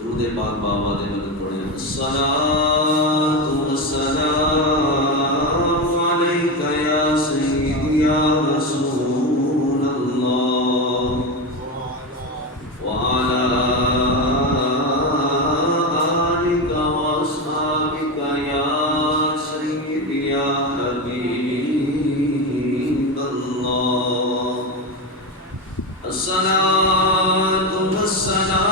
درود پاک بآباد مدد پڑھیں۔ الصلاۃ والسلام علیک یا سیدی یا رسول اللہ وعلی آلک واصحابک یا سیدی یا حبیب اللہ۔ الصلاۃ والسلام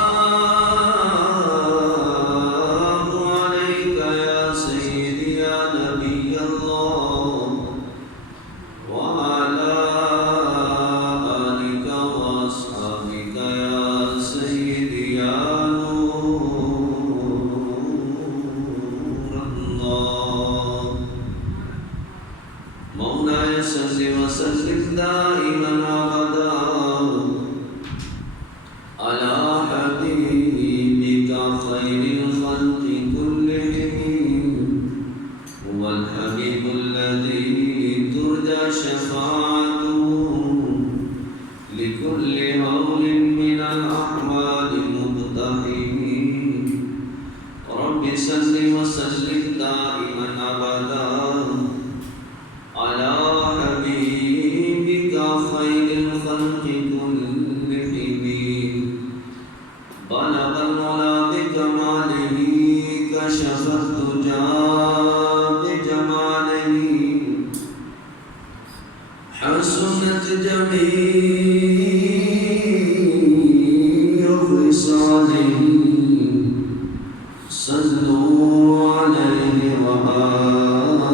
علیک یا سیدی یا نبی اللہ وعلی آلک واصحابک یا سیدی یا نور اللہ۔ مولاي صل وسلم دائما ابدا على حبيبك خير الخلق كلهم، هو الحبيب الذي ترجى شفاعته لكل هول من الأعمال مقتحم. رب صل وسلم دائما ابدا على حبيبك خير الخلق كلهم، بلغ العلا بكماله كشف الدجى بجماله، حسنت جميع خصاله، صلوا عليه وآله.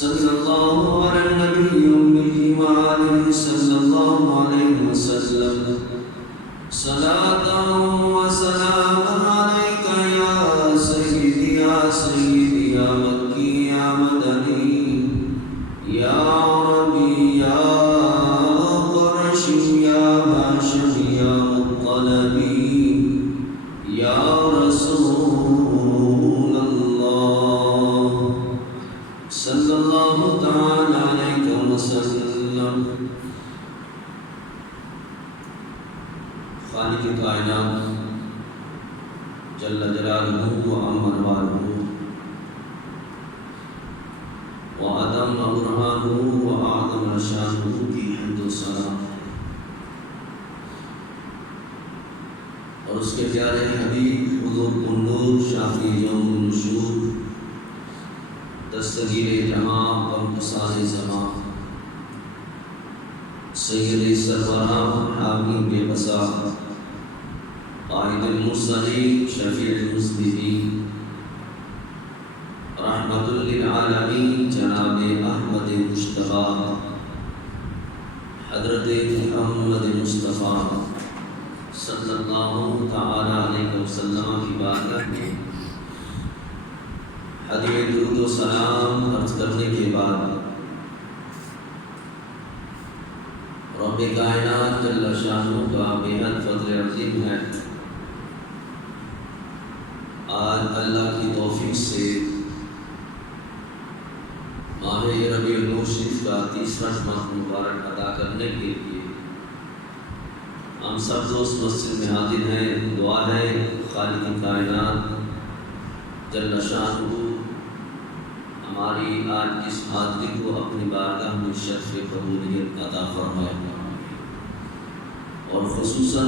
صلى الله على النبي الأمي وآله صلى الله عليه وسلم. صلاة وسلاما عليك يا سيدي يا سيدي يا مكي يا مدني يا عربي يا قرشي يا هاشمي يا مطلبي يا رسول الله صلى الله تعالى عليك وسلم. خالق کائنات جل جلالہ و عظم والہ و ادم برہانہ و اعظم شانہ کی حمد و ثنا اور اس کے پیارے حبیب حضور النور شافی یوم النشور دستگیر جہاں و امتصاص زمان سید سربراہ حامی بے بسا قائد المرسلین شفیع المذنبین رحمت للعالمین جناب احمد مجتبی حضرت محمد مصطفیٰ صلی اللہ تعالی علیہ وسلم کی بارگاہ میں ہدیہ درود و سلام عرض کرنے کے بعد رب کائنات جل شانہ کا بے حد فضل عظیم ہے. آج اللہ کی توفیق سے ماہ ربیع الاول شریف کا تیسرا جمعہ مبارک ادا کرنے کے لیے ہم سب دوست مسجد میں حاضر ہیں. دعا ہے خالق کائنات جل شانہ ہماری آج اس حاضری کو اپنی بارگاہ میں شرف قبولیت عطا فرمائے اور خصوصاً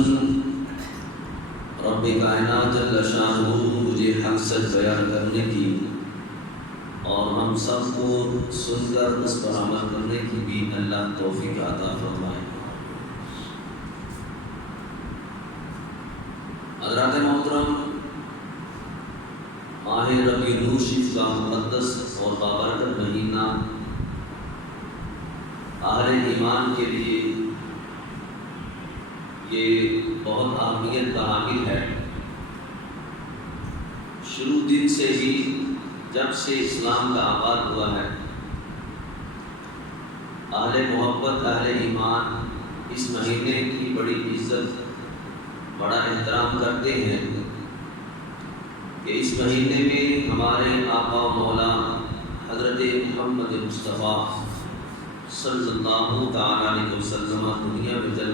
رب کائنات جل شانہ مجھے حق سچ بیان کرنے کی اور ہم سب کو سن کر اس پر عمل کرنے کی بھی اللہ توفیق عطا فرمائے. حضرات محترم، ماہ ربیع الاول شریف کا مقدس اور بابرکت مہینہ اہل ایمان کے لیے یہ بہت اہمیت کا حامل ہے. شروع دن سے ہی جب سے اسلام کا آغاز ہوا ہے اہل محبت اہل ایمان اس مہینے کی بڑی عزت بڑا احترام کرتے ہیں کہ اس مہینے میں ہمارے آقا و مولا حضرت محمد مصطفیٰ صلی اللہ تعالیٰ علیہ وسلم دنیا میں جل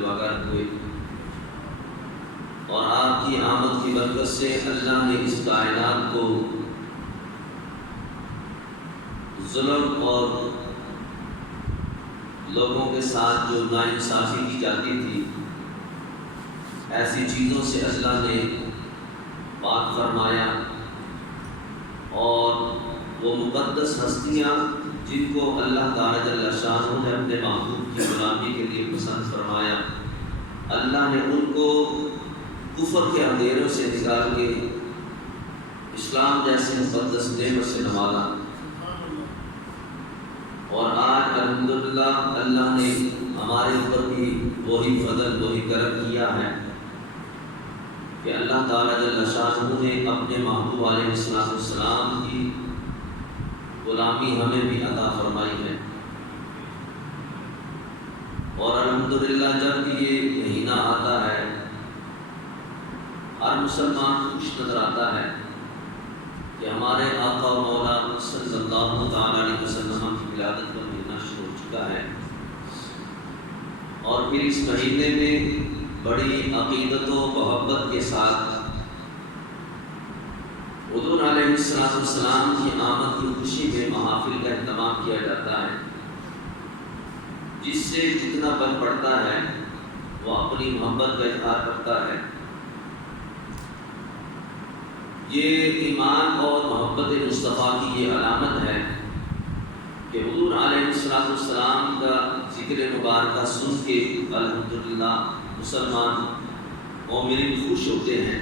کی برکت سے اللہ نے اس کائنات کو ظلم اور لوگوں کے ساتھ جو ناانصافی کی جاتی تھی، ایسی چیزوں سے اللہ نے پاک فرمایا، اور وہ مقدس ہستیاں جن کو اللہ تعالیٰ جل شانہ نے اپنے محبوب کی غلامی کے لیے پسند فرمایا، اللہ نے ان کو کفر کے اندھیروں سے نکال کے اسلام جیسے مقدس نعمت سے نوازا۔ اور آج الحمدللہ اللہ نے ہمارے اوپر بھی وہی فضل وہی کرم کیا ہے کہ اللہ تعالیٰ جل شانہ نے اپنے محبوب علیہ السلام کی غلامی ہمیں بھی عطا فرمائی ہے۔ اور الحمدللہ جب یہ مہینہ آتا ہے ہر مسلمان خوش نظر آتا ہے کہ ہمارے آقا و مولا صلی اللہ تعالیٰ علیہ وسلم کی ولادت کا مہینہ شروع ہو چکا ہے، اور پھر اس مہینے میں بڑی عقیدت و محبت کے ساتھ حضور علیہ السلام کی آمد کی خوشی میں محافل کا اہتمام کیا جاتا ہے، جس سے جتنا بن پڑتا ہے وہ اپنی محبت کا اظہار کرتا ہے۔ یہ ایمان اور محبت مصطفیٰ کی یہ علامت ہے کہ حضور علیہ السلام کا ذکر مبارکہ سن کے الحمدللہ مسلمان مومنین خوش ہوتے ہیں۔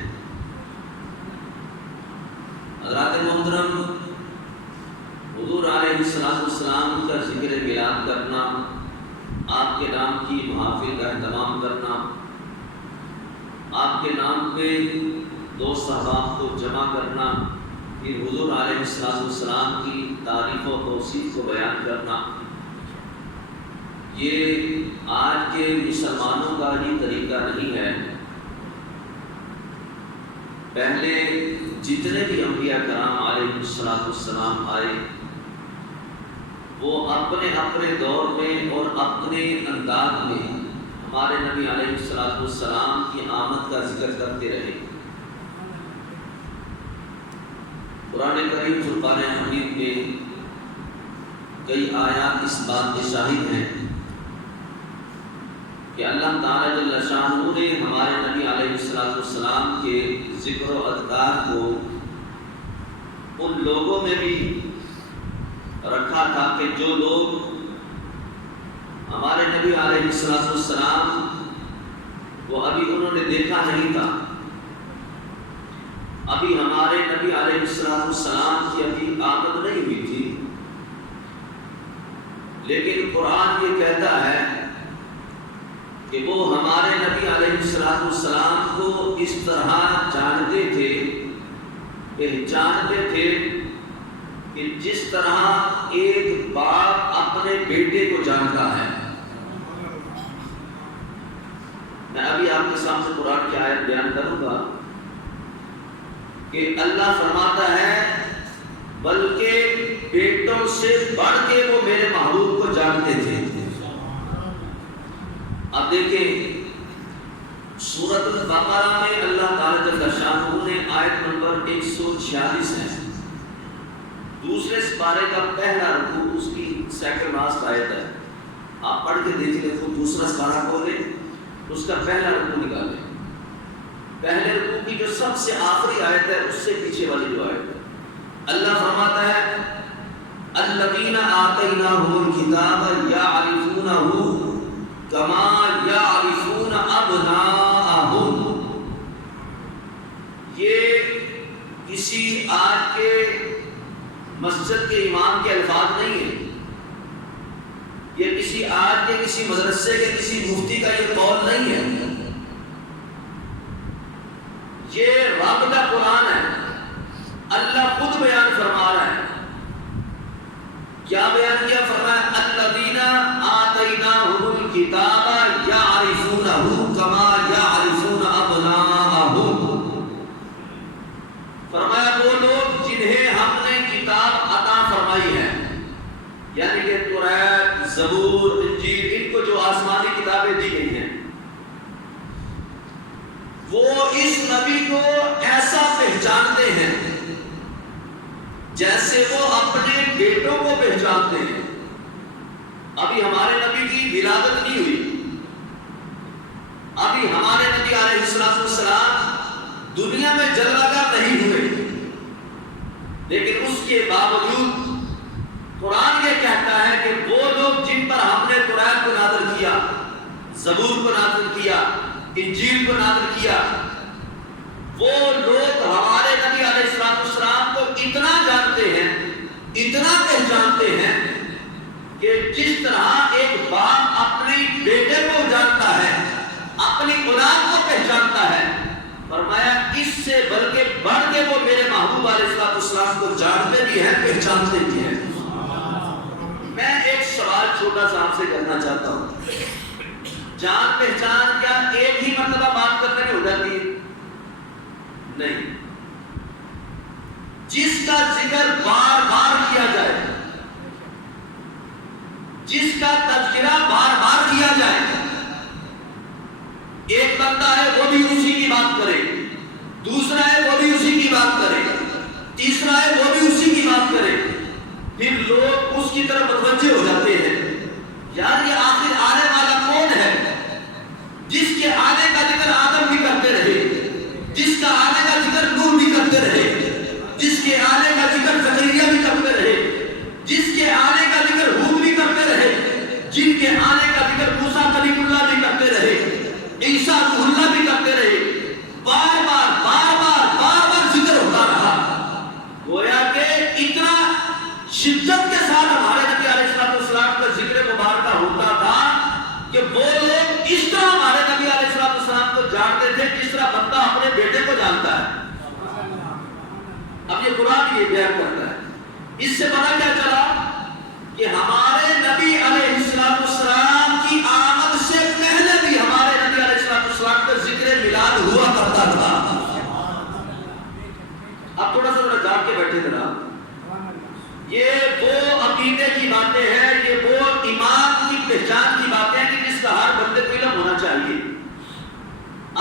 حضرات محترم، حضور علیہ السلام کا ذکر میلاد کرنا، آپ کے نام کی محافل کا اہتمام کرنا، آپ کے نام پہ دوست احباب کو جمع کرنا، پھر حضور علیہ السلام کی تعریف و توصیف کو بیان کرنا، یہ آج کے مسلمانوں کا ہی طریقہ نہیں ہے۔ پہلے جتنے بھی انبیاء کرام علیہ السلام آئے، وہ اپنے اپنے دور میں اور اپنے انداز میں ہمارے نبی علیہ السلام کی آمد کا ذکر کرتے رہے۔ قرآن کریم فرقان حمید میں کئی آیات اس بات کے شاہد ہیں کہ اللہ تعالیٰ جل شانہ نے ہمارے نبی علیہ السلام کے ذکر و اذکار کو ان لوگوں میں بھی رکھا تھا کہ جو لوگ ہمارے نبی علیہ السلام وہ ابھی انہوں نے دیکھا نہیں تھا، ابھی ہمارے نبی علیہ السلام کی ابھی آمد نہیں ہوئی تھی، لیکن قرآن یہ کہتا ہے کہ وہ ہمارے نبی علیہ السلام کو اس طرح جانتے تھے، پہچانتے تھے کہ جس طرح ایک باپ اپنے بیٹے کو جانتا ہے۔ میں ابھی آپ کے سامنے قرآن کی آیت بیان کروں گا کہ اللہ فرماتا ہے بلکہ بیٹوں سے بڑھ کے وہ میرے محبوب کو جانتے تھے۔ اب دیکھیں سورۃ البقرہ میں اللہ تعالیٰ جل شانہ نے آیت نمبر 146 ہے، دوسرے سپارے کا پہلا رکوع، اس کی سیکنڈ لاسٹ آیت ہے، آپ پڑھ کے دیکھ لیں، خود دوسرا سپارہ کھولیں، اس کا پہلا رکوع نکالیں، پہلے رکوع کی جو سب سے آخری آیت ہے اس سے پیچھے والی جو آیت ہے، اللہ فرماتا ہے الذین آتیناہم الکتاب یعرفونہ کما یعرفون ابناءہم۔ یہ کسی آج کے مسجد کے امام کے الفاظ نہیں ہیں، یہ کسی آج کے کسی مدرسے کے کسی مفتی کا یہ قول نہیں ہے، یہ رب کا قرآن ہے، اللہ خود بیان فرما رہا ہے۔ کیا بیان کیا؟ فرمایا الذین آتیناہم الکتاب یعرفونہ کما یعرفون ابناءہم۔ فرمایا وہ لوگ جنہیں ہم نے کتاب عطا فرمائی ہے، یعنی کہ توریت، زبور، انجیل، ان کو جو آسمانی کتابیں دی گئی ہیں، وہ اس نبی کو ایسا پہچانتے ہیں جیسے وہ اپنے بیٹوں کو پہچانتے ہیں۔ ابھی ہمارے نبی کی ولادت نہیں ہوئی، ابھی ہمارے نبی علیہ السلام دنیا میں جلوہ گر نہیں ہوئے، لیکن اس کے باوجود قرآن یہ کہتا ہے کہ وہ لوگ جن پر ہم نے قرآن کو نازل کیا، زبور کو نازل کیا، انجیل کو نازل کیا، وہ لوگ ہمارے نبی علیہ السلام کو اتنا جانتے ہیں، اتنا پہچانتے ہیں کہ جس طرح ایک باپ اپنے بیٹے کو جانتا ہے، اپنی اولاد کو پہچانتا ہے، فرمایا اس سے بلکہ بڑھ کے وہ میرے محبوب علیہ السلام کو جانتے بھی ہیں، پہچانتے بھی ہیں۔ میں ایک سوال چھوٹا سا آپ سے کرنا چاہتا ہوں، جان پہچان کیا ایک ہی مرتبہ بات کرنے میں ہو جاتی ہے؟ نہیں، جس کا ذکر بار بار کیا جائے، جس کا تذکرہ بار بار کیا جائے، ایک بندہ ہے وہ بھی اسی کی بات کرے، دوسرا ہے وہ بھی اسی کی بات کرے، تیسرا ہے وہ بھی اسی کی بات کرے، پھر لوگ اس کی طرف متوجہ ہو جاتے ہیں، یار یہ آخر آنے والا کون ہے جس کے آنے کا ذکر آدم بھی کرتے رہے، جس کا آنے کا ذکر نوح بھی کرتے رہے، جس کے آنے کا ذکر زکریا بھی کرتے رہے، جس کے آنے کا ذکر ہود بھی کرتے رہے، جن کے آنے کا ذکر موسیٰ کلیم اللہ بھی کرتے رہے، عیسیٰ روح اللہ بھی کرتے رہے، بار بار بار بار بار بار ذکر ہوتا رہا۔ گویا کہ اتنا شدت کے ساتھ ہمارے نبی علیہ السلام کا ذکر مبارکہ ہوتا تھا کہ وہ لوگ اس طرح ہمارے نبی علیہ السلام کو جانتے تھے جس طرح بندہ اپنے بیٹے کو جانتا ہے۔ اب یہ قرآن یہ بیان کرتا ہے، اس سے پتہ کیا چلا کہ ہمارے نبی علیہ السلام کی آمد سے پہلے بھی ہمارے نبی علیہ السلام کا ذکر میلاد ہوا کرتا تھا۔ اب تھوڑا سا ذرا جاگ کے بیٹھے ذرا، یہ وہ عقیدے کی باتیں ہیں، یہ وہ ایمان کی پہچان کی باتیں ہیں کہ جس کا ہر بندے کو علم ہونا چاہیے۔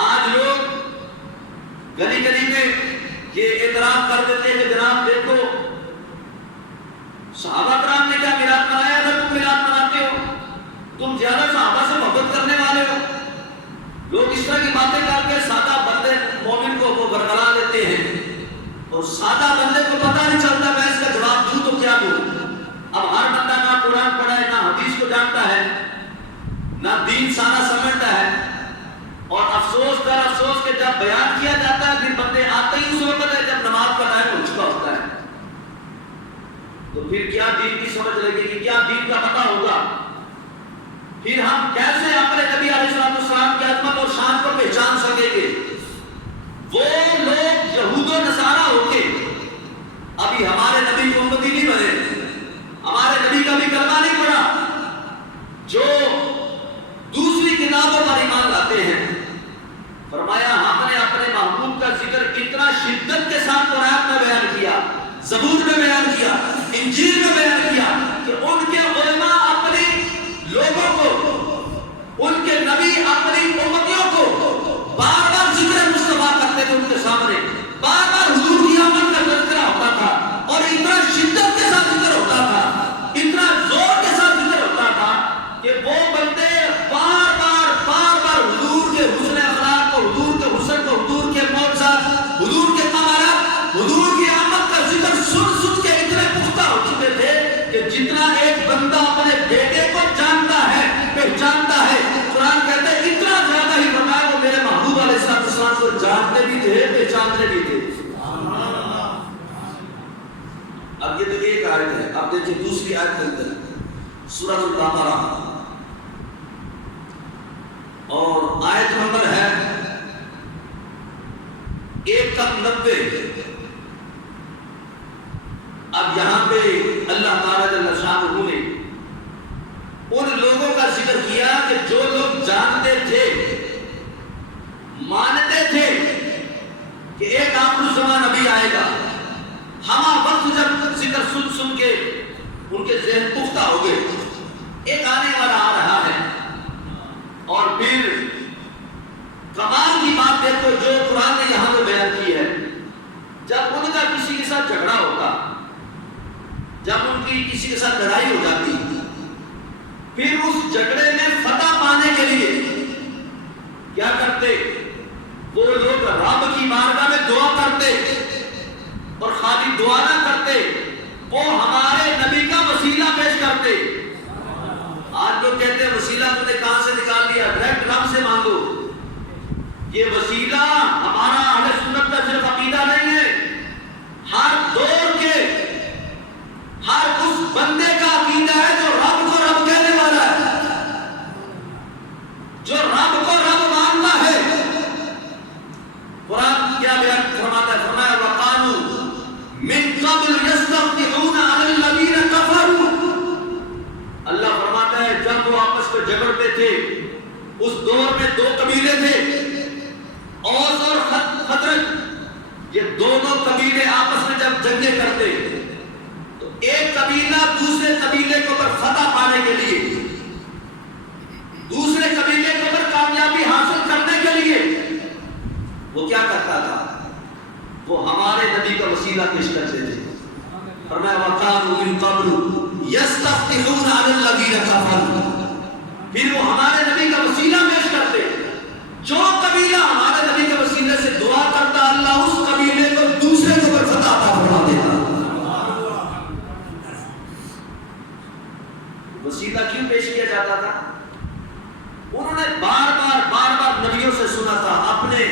آج لوگ گلی گلی میں یہ اعتراف کر دیتے ہیں کہ جناب دیکھو صحابہ کرام نے کیا میلاد منایا تھا، تم میلاد مناتے ہو، تم زیادہ صحابہ سے محبت کرنے والے ہو۔ لوگ اس طرح کی باتیں کر کے سادہ بندے مومن کو وہ برگلا دیتے ہیں، اور سادہ بندے کو پتہ نہیں چلتا میں اس کا جواب دوں تو کیا دوں۔ اب ہر بندہ نہ قرآن پڑھا ہے، نہ حدیث کو جانتا ہے، نہ دین سارا سمجھتا ہے، اور افسوس در افسوس کہ جب بیان کیا جاتا ہے پھر بندے آتے ہی اس وقت ہے جب نماز کا ٹائم ہو چکا ہوتا ہے، تو پھر کیا دین کی سمجھ لگے گی، کیا دین کا پتہ ہوگا، پھر ہم کیسے اپنے نبی علیہ السلام کی عظمت اور شان کو پہچان سکیں گے۔ وہ لوگ یہود و نصارہ ہو کے ابھی ہمارے نبی کو امتی نہیں بنے، ہمارے نبی کا بھی کلمہ نہیں پڑھا، جو دوسری کتابوں پر ایمان لاتے ہیں، فرمایا ہم نے اپنے محبوب کا ذکر اتنا شدت کے ساتھ قرآن میں بیان کیا، زبور میں بیان کیا، انجیل میں بیان کیا کہ ان کے علماء اپنے لوگوں کو، ان کے نبی اپنی امتیوں کو بار بار ذکر مصطفیٰ کرتے تھے، ان کے سامنے بار بار حضور کی آمد کا تذکرہ ہوتا تھا، اور اتنا شدت کے ساتھ ذکر ہوتا تھا، اتنا زور کے ساتھ ذکر ہوتا تھا کہ وہ بندے بار بار بار بار حضور کے حسن اخلاق کو، حضور کے حسن کو، حضور کے معجزات، حضور کے کمالات، حضور کی آمد کا ذکر سن سن کے اتنے پختہ ہو چکے تھے کہ جتنا ایک بندہ اپنے بیٹے کو جانتا ہے، پہچانتا ہے، قرآن کہتا ہے اتنا زیادہ ہی فرمایا وہ میرے محبوب علیہ السلام کو جانتے بھی تھے، پہچانتے بھی تھے۔ اب یہ تو ایک آیت ہے، اب دیکھیں دوسری آیت کے اندر سورۃ البقرہ اور آیت نمبر ہے 190۔ اب یہاں پہ اللہ تعالیٰ جل شانہ نے ان لوگوں کا ذکر کیا کہ جو لوگ جانتے تھے، مانتے تھے کہ ایک آخر الزمان نبی آئے گا، ہما وقت جب ذکر سن سن کے ان کے ذہن پختہ ہو گئے، ایک آنے والا آ رہا ہے، اور پھر کمال کی بات دیکھو جھگڑے میں فتح پانے کے لیے کیا کرتے؟ وہ لوگ رب کی بارگاہ میں دعا کرتے اور خالی دعا نہ کرتے، وہ ہمارے نبی کا وسیلہ پیش کرتے۔ آج لوگ کہتے ہیں وسیلہ تم نے کہاں سے نکال لیا؟ ڈائریکٹ رب سے مانگو۔ یہ وسیلہ ہمارا اہل سنت کا صرف عقیدہ نہیں ہے، ہر دور کے ہر اس بندے کا عقیدہ ہے جو رب کو رب کہنے والا ہے، جو رب کو رب مانتا ہے۔ قرآن کیا بیان فرماتا ہے؟ فرمایا وَقَالُوا مِن قَبْلُ يَسْتَفْتِحُونَ عَلَى الَّذِينَ كَفَرُوا۔ اللہ فرماتا ہے جب وہ آپس میں جھگڑتے تھے، اس دور میں دو قبیلے تھے، اوس اور خزرج، یہ دونوں قبیلے آپس میں جب جنگیں کرتے تو ایک قبیلہ دوسرے قبیلے کے اوپر فتح پانے کے لیے، دوسرے قبیلے کے اوپر کامیابی حاصل کرنے کے لیے وہ کیا کرتا تھا؟ وہ ہمارے نبی کا وسیلہ پیش کرتے تھے۔ فرمایا وَقَالُوا مِن قَبْلُ يَسْتَفْتِحُونَ عَلَى الَّذِينَ كَفَرُوا، پھر وہ ہمارے نبی کا وسیلہ پیش کرتے۔ جو قبیلہ ہمارے نبی کے وسیلے سے دعا کرتا، اللہ اس قبیلے کو دوسرے کے اوپر فتح عطا فرما دیتا۔ وسیلہ کیوں پیش کیا جاتا تھا؟ انہوں نے بار بار نبیوں سے سنا تھا، اپنے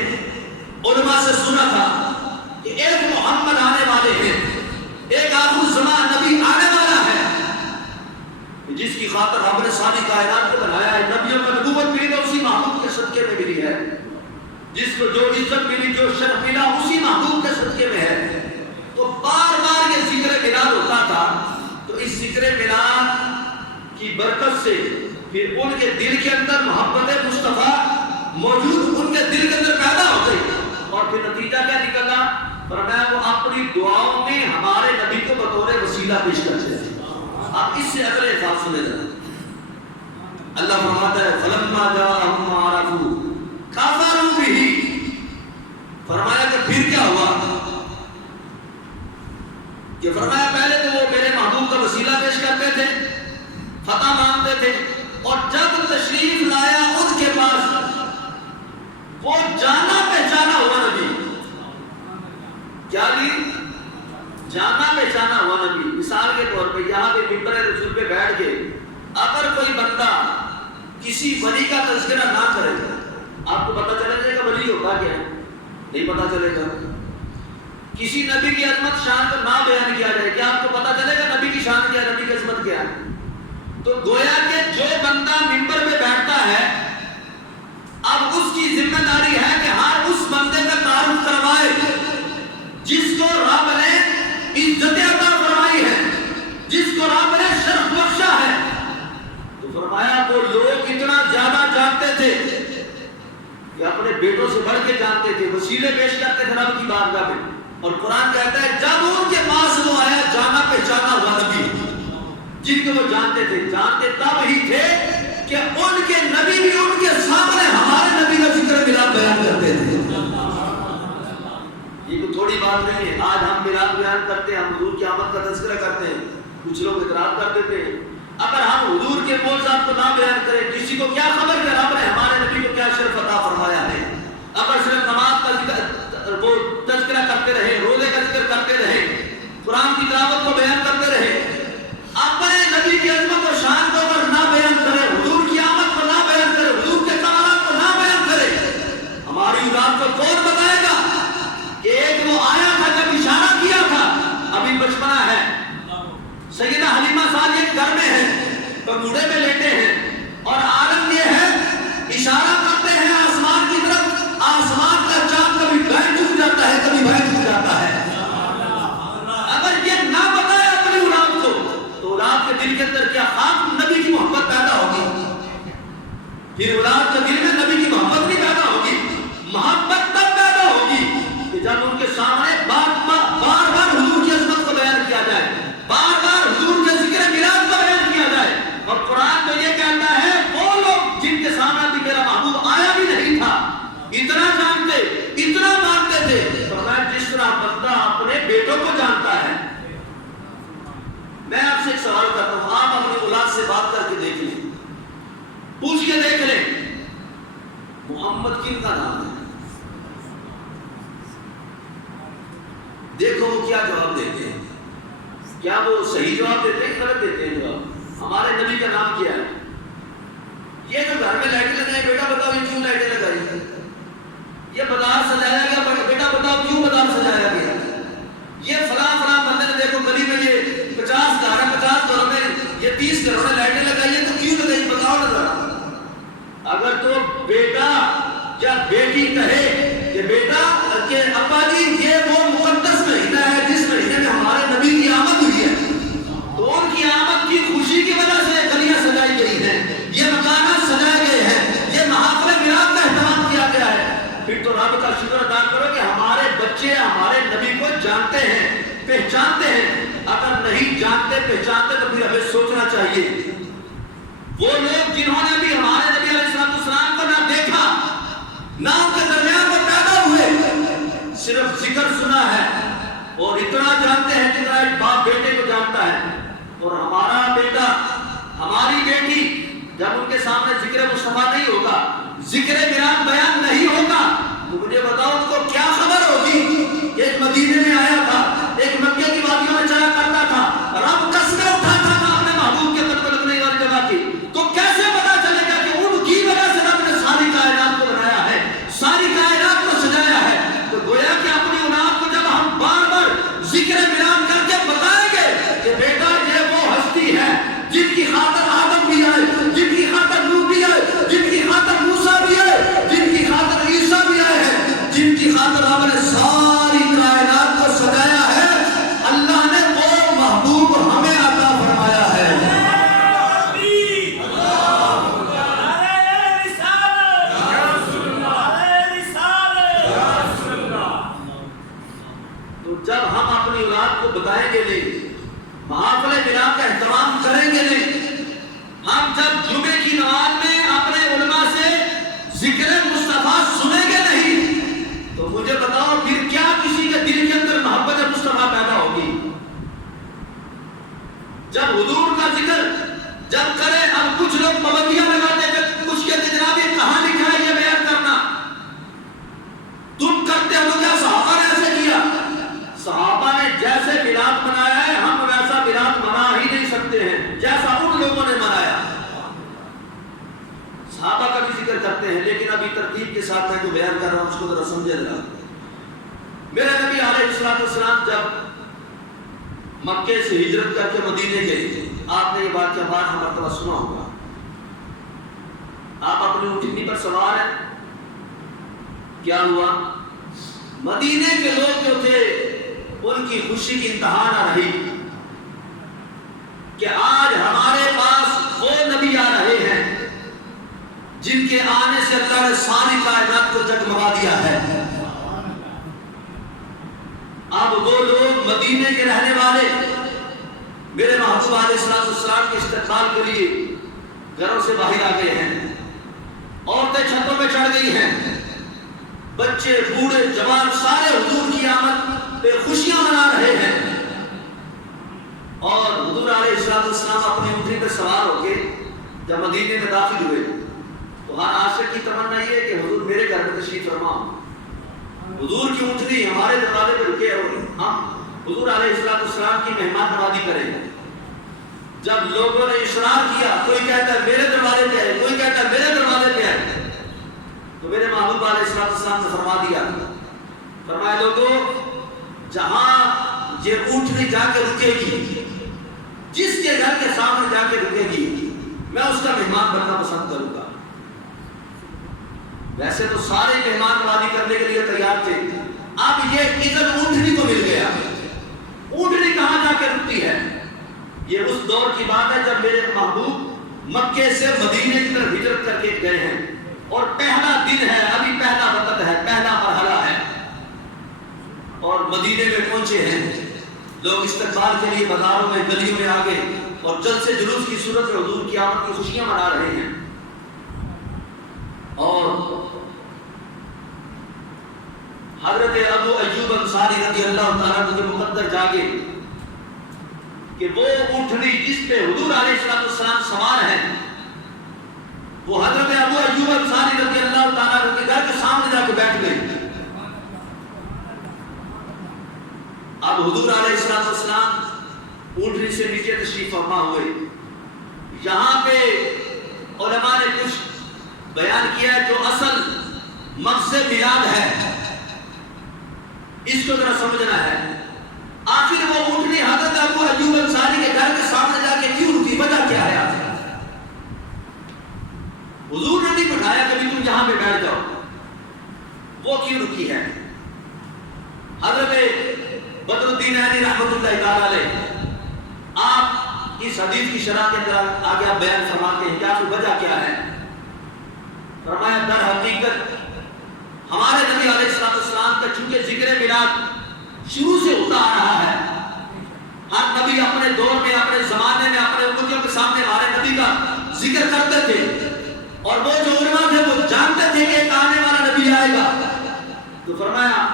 علماء سے سنا تھا کہ ایک محمد آنے والے ہیں، ایک آخر الزمان نبی آنے والا ہے، جس کی خاطر رب نے ساری کائنات کو بنایا ہے۔ نبیوں کا نبوت ملی تو اسی محبوب کے صدقے میں ملی ہے، جس کو جو عزت ملی، جو شرف ملا، اسی محبوب کے صدقے میں ہے۔ تو بار یہ ذکر میلاد ہوتا تھا، تو اس ذکر میلاد کی برکت سے پھر ان کے دل کے اندر محبت مصطفیٰ موجود ان کے دل کے اندر پیدا ہو گئی، اور پھر نتیجہ کیا نکلا؟ فرمایا وہ اپنی دعاؤں میں ہمارے نبی کو بطور وسیلہ پیش کرتے تھے۔ آپ اس سے اگلے الفاظ سنے ذرا، اللہ فرماتا ہے فَلَمَّا جَاءَهُم مَّا عَرَفُوا كَفَرُوا بِهِ۔ فرمایا کہ پھر کیا ہوا؟ کہ فرمایا پہلے تو وہ میرے محبوب کا وسیلہ پیش کرتے تھے، فتح مانگتے تھے، اور جب تشریف لایا ان کے پاس وہ جانا پہچانا ہوا نبی، کیا لی؟ جانا پہچانا ہوا نبی۔ مثال کے طور پہ یہاں پہ ممبر رسول پہ بیٹھ کے اگر کوئی بندہ کسی ولی کا تذکرہ نہ کرے، آپ کو پتہ چلے گا کہ ولی ہوتا کیا ہے؟ نہیں پتہ چلے گا۔ کسی نبی کی عظمت شان کو نہ بیان کیا جائے، کیا آپ کو پتہ چلے گا نبی کی شان کیا ہے، نبی کی عظمت کیا ہے؟ تو گویا کہ جو بندہ ممبر پہ بیٹھتا ہے، اب اس کی ذمہ داری ہے کہ ہر اس بندے کا تعارف کروائے جس کو رب نے عزت عطا فرمائی ہے، جس کو رب نے شرف بخشا ہے۔ تو فرمایا وہ لوگ اتنا زیادہ جانتے تھے کہ اپنے بیٹوں سے بڑھ کے جانتے تھے، وسیلے پیش کرتے تھے رب کی بارگاہ میں۔ اور قرآن کہتا ہے جب ان کے پاس وہ آیا جانا پہچانا ہوا نبی، جن کو وہ جانتے تھے، جانتے تب ہی تھے کہ ان کے نبی بھی ان کے سامنے ہمارے نبی کا ذکر میلاد بیان کرتے تھے۔ یہ کوئی تھوڑی بات نہیں ہے۔ آج ہم میلاد بیان کرتے ہیں، ہم حضور کی آمد کا تذکرہ کرتے ہیں، کچھ لوگ اعتراض کر دیتے ہیں اگر ہم حضور کے موجزات کو نہ بیان کریں، کسی کو کیا خبر کہ رب نے ہمارے نبی کو کیا شرف عطا فرمایا ہے؟ اگر صرف نماز کا ذکر وہ تذکرہ کرتے رہے، روزے کا ذکر کرتے رہے، قرآن کی تلاوت کو بیان کرتے رہے، اپنے نبی کی عظمت اور شان کو اگر نہ بیان کرے، حضور کی آمد کو نہ بیان کرے، حضور کے کمالات کو نہ بیان کرے، ہماری اولاد کو کون بتائے گا کہ ایک وہ آیا تھا جب اشارہ کیا تھا، ابھی بچپنا ہے، سیدہ حلیمہ سعدیہ گھر میں ہے، پگوڑے میں لیٹے ہیں، اور عالم یہ ہے اشارہ کرتے ہیں آسمان کی طرف، آسمان کا چاند کبھی بھائی جھک جاتا ہے، کبھی بھائی جھک جاتا ہے۔ اگر یہ نہ بتائے اپنی اولاد کو تو اولاد کے دل کے اندر کیا خاک نبی کی محبت پیدا ہوگی؟ پھر اولاد کے دل میں نبی کی محبت نہیں پیدا ہوگی۔ محبت تب پیدا ہوگی کہ جب ان کے سامنے بار بار حضور کی عظمت کو بیان کیا جائے، بار بار حضور کے ذکر میلاد کو بیان کیا جائے۔ اور قرآن تو یہ کہتا ہے وہ لوگ جن کے سامنے بھی میرا محبوب آیا بھی نہیں تھا، اتنا جانتے، اتنا مانتے تھے۔ فرمایا جس طرح بندہ اپنے بیٹوں کو جانتا ہے۔ میں آپ سے ایک سوال کرتا ہوں، آپ اپنی اولاد سے بات کر کے دیکھ لیں، پوچھ کے دیکھ لیں محمد کن کا نام ہے؟ دیکھو وہ کیا جواب دیتے ہیں. کیا وہ صحیح جواب دیتے ہیں غلط دیتے ہیں جواب؟ ہمارے نبی کا نام کیا ہے؟ یہ جو گھر میں لائٹیں لگائی بیٹا بتاؤ یہ کیوں لائٹیں لگائی؟ یہ بازار سجایا گیا بیٹا بتاؤ کیوں بازار سجایا گیا؟ یہ فلاں فلاں بندے نے دیکھو گلی میں یہ 50 گھر ہے 50 گھروں میں یہ 30 گھروں میں لائٹیں لگائی ہیں تو کیوں لگائی بتاؤ نہ ذرا. اگر تو بیٹا یا بیٹی کہے کہ بیٹا کہ ابا جی یہ وہ مقدس مہینہ ہے جس مہینے میں ہمارے نبی کی آمد ہوئی ہے تو ان کی آمد کی خوشی کی وجہ سے گلیاں سجائی گئی ہیں, یہ مکانات سجائے گئے ہیں, یہ محافل میلاد کا اہتمام کیا گیا ہے, پھر تو رب کا شکر ادا کرو کہ ہمارے بچے ہمارے نبی کو جانتے ہیں پہچانتے ہیں. اگر نہیں جانتے پہچانتے تو پھر ہمیں سوچنا چاہیے وہ لوگ جنہوں نے بھی ہمارے نبی علیہ السلام کو نہ دیکھا نہ ان کے درمیان میں پیدا ہوئے, صرف ذکر سنا ہے اور اتنا جانتے ہیں جتنا ایک باپ بیٹے کو جانتا ہے. اور ہمارا بیٹا ہماری بیٹی جب ان کے سامنے ذکر مصطفیٰ نہیں ہوگا, ذکر میلاد بیان نہیں ہوگا تو مجھے بتاؤ ان کو کیا خبر ہوگی. ایک مدینے میں آیا تھا, ایک مکے کی وادیوں میں چلا کرتا تھا, رب کسرے اٹھاتا تھا اپنے محبوب کے قدم لگنے والی جگہ کی, تو کیسے پتا چلے گا کہ ان کی وجہ سے رب نے ساری کائنات کو بنایا ہے, ساری کائنات کو سجایا ہے. تو گویا کہ اپنی اولاد کو جب ہم بار بار ذکر میلاد کر کے بتائیں گے کہ بیٹا یہ وہ ہستی ہے جن کی خاطر آدم بھی آئے, جن کی خاطر نوح بھی آئے, جن کی خاطر موسیٰ بھی آئے, جن کی خاطر عیسیٰ بھی آئے ہیں, جن کی خاطر رب نے ساری کائنات کو سجایا ہے, اللہ نے وہ محبوب ہمیں عطا فرمایا ہے. تو جب ہم اپنی اولاد کو بتائیں گے نہیں, محافل میلاد کا اہتمام کریں گے نہیں, ہم جب جمعے کی نماز میں اپنے علماء سے ذکر مصطفیٰ سنیں گے نہیں تو مجھے بتاؤ پھر کیا کسی کے دل کے اندر محبت مصطفیٰ پیدا ہوگی؟ جب حضور کا ذکر جب کرے, اب کچھ لوگ پابندیاں لگاتے ہیں, کچھ کہتے جناب یہ کہاں لکھا ہے یہ بیان کرنا, تم کرتے ہو کیا صحابہ نے ایسے کیا؟ صحابہ نے جیسے میلاد منایا ہے ہم ویسا میلاد منا ہی نہیں سکتے ہیں جیسا ان لوگوں نے منایا. صحابہ کا بھی ذکر کرتے ہیں لیکن ابھی ترتیب کے ساتھ میں جو بیان کر رہا ہوں اس کو ذرا سمجھے ذرا. میرے نبی علیہ السلام جب مکے سے ہجرت کر کے مدینے گئے, آپ نے یہ بات کیا بار مرتبہ سنا ہوگا, آپ اپنی اونٹنی پر سوار ہیں, کیا ہوا؟ مدینے کے لوگ جو تھے ان کی خوشی کی انتہا نہ رہی کہ آج ہمارے پاس وہ نبی آ رہے ہیں جن کے آنے سے اللہ نے ساری کائنات کو جگمگا دیا ہے. اب وہ لوگ مدینے کے رہنے والے میرے محبوب علیہ السلام کے استقبال کے لیے گھروں سے باہر آ گئے ہیں, عورتیں چھتوں پہ چڑھ گئی ہیں, بچے بوڑھے جوان سارے حضور کی آمد پہ خوشیاں منا رہے ہیں. اور حضور علیہ السلام اپنی اونٹنی پہ سوار ہو کے جب مدینے میں داخل ہوئے تو ہر عاشق کی تمنا یہ ہے کہ حضور میرے گھر میں تشریف فرما, حضور کی اونٹنی ہمارے دروازے پہ رکے اور ہم حضور علیہ السلام کی مہمان نوازی کریں گے. جب لوگوں نے اصرار کیا, کوئی کہتا ہے میرے دروازے پہ ہے, کوئی کہتا ہے میرے دروازے پہ ہے, تو میرے محبوب علیہ السلام نے فرما دیا, فرمایا لوگوں جہاں یہ اونٹنی جا کے رکے گی, جس کے گھر کے سامنے جا کے رکے گی میں اس کا مہمان بننا پسند کروں گا. ویسے تو سارے مہمان نوازی کرنے کے لیے تیار تھے, اب یہ اذن اونٹنی کو مل گیا. اونٹنی کہاں جا کے رکتی ہے؟ یہ اس دور کی بات ہے جب میرے محبوب مکے سے مدینے کی طرف ہجرت کر کے گئے ہیں اور پہلا دن ہے, ابھی پہلا وقت ہے, پہلا مرحلہ ہے اور مدینے میں پہنچے ہیں. لوگ استقبال کے لیے بازاروں میں گلیوں میں آ گئے اور جلد سے جلوس کی صورت میں حضور کی آمد کی خوشیاں منا رہے ہیں. اور حضرت ابو ایوب انصاری رضی اللہ تعالیٰ عنہ کے مقدر جاگے کہ وہ اونٹنی جس پہ حضور علیہ السلام سوار ہیں وہ حضرت ابو ایوب انصاری رضی اللہ تعالیٰ عنہ کے گھر کے سامنے جا کے بیٹھ گئے. اب حضور علیہ السلام اونٹنی سے نیچے تشریف فرما ہوئے. یہاں پہ علماء نے کچھ بیان کیا جو اصل مقصد میلاد ہے اس کو ذرا سمجھنا ہے. آخر وہ اونٹنی حضرت ابو ایوب انصاری کے گھر کے سامنے جا کے کیوں رکی؟ وجہ کیا ہے؟ حضور نے نہیں بٹھایا کبھی تم یہاں پہ بیٹھ جاؤ. وہ کیوں رکی ہے؟ حضرت بدر الدین عینی رحمۃ اللہ تعالی علیہ آپ اس حدیث کی شرح کے اندر آگے آپ بیان فرماتے ہیں کیا وجہ کیا ہے. فرمایا در حقیقت ہمارے نبی علیہ السلام کا چونکہ ذکر میلاد شروع سے ہوتا آ رہا ہے. ہر نبی اپنے دور میں اپنے زمانے میں اپنے امتیوں کے سامنے ہمارے نبی کا ذکر کرتے تھے اور وہ جو علماء تھے وہ جانتے تھے کہ ایک آنے والا نبی آئے گا. تو فرمایا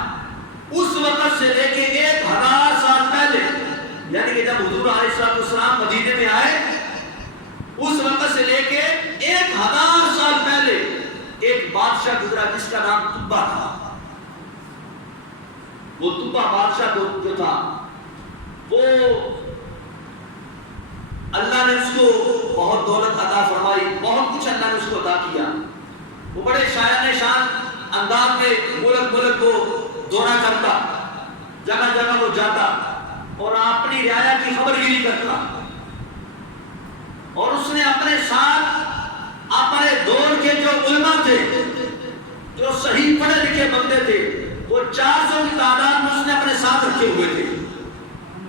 اس وقت سے لے کے 1000 سال پہلے یعنی کہ جب حضور علیہ السلام مدینے میں آئے اس وقت سے لے کے 1000 سال پہلے ایک بادشاہ گزرا جس کا نام تبا تھا. وہ تبا بادشاہ جو تھا وہ اللہ نے اس کو بہت دولت عطا فرمائی, بہت کچھ اللہ نے اس کو عطا کیا. وہ بڑے شایان شان انداز میں ملک ملک کو دورہ کرتا, جگہ جگہ وہ جاتا اور اپنی رعایا کی خبرگیری کرتا. اور اس نے اپنے ساتھ اپنے دور کے جو علماء تھے جو صحیح پڑھے لکھے بندے تھے وہ 400 کی تعداد میں اس نے اپنے ساتھ رکھے ہوئے تھے.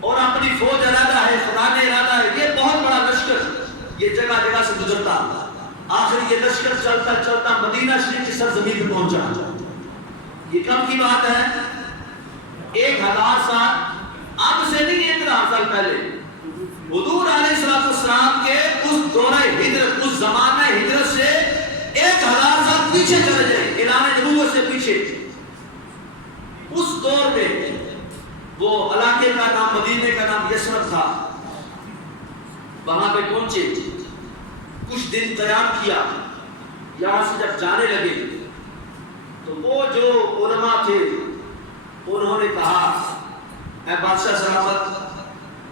اور اپنی فوج ارادہ ہے, خدا نے ارادہ ہے, یہ بہت بڑا لشکر یہ جگہ جگہ سے گزرتا. آخر یہ لشکر چلتا چلتا مدینہ شریف کی سرزمین پہ پہنچا. یہ کب کی بات ہے؟ 1000 سال اب سے نہیں, 1000 سال پہلے حضور علیہ السلام کے اس دورہ ہجرت, اس زمانہ ہجرت سے 1000 سال پیچھے چلے جائیں, اعلان نبوت سے پیچھے. اس دور میں وہ علاقے کا نام مدینے کا نام یثرب تھا. وہاں پہ پہنچے, کچھ دن قیام کیا. یہاں سے جب جانے لگے تو وہ جو علماء تھے انہوں نے کہا اے بادشاہ سلامت,